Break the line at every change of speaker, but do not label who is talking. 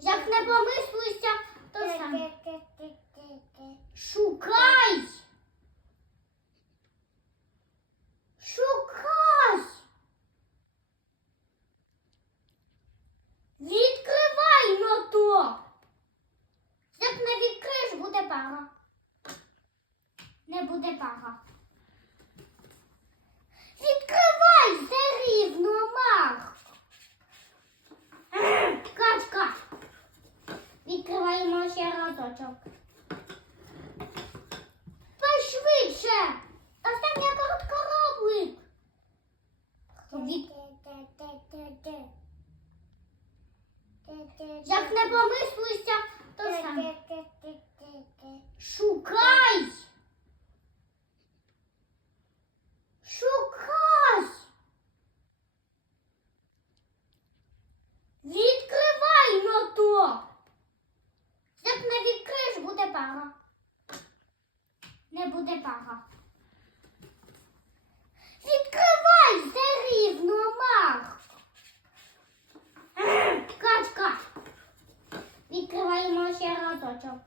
Як не помислися, то сам. Шукай! Шукай! Відкривай то! Як не відкриєш, буде пара. Не буде пара. Відкривай! Пошвидше. Остання картка робить. Від... Як не помислися, то сам. Шукай. Шукай. Відкривай мотор. Як не відкриєш, буде пара. Не буде пара. Відкривай рівно, мах. Качка. Відкриваємо ще разочок.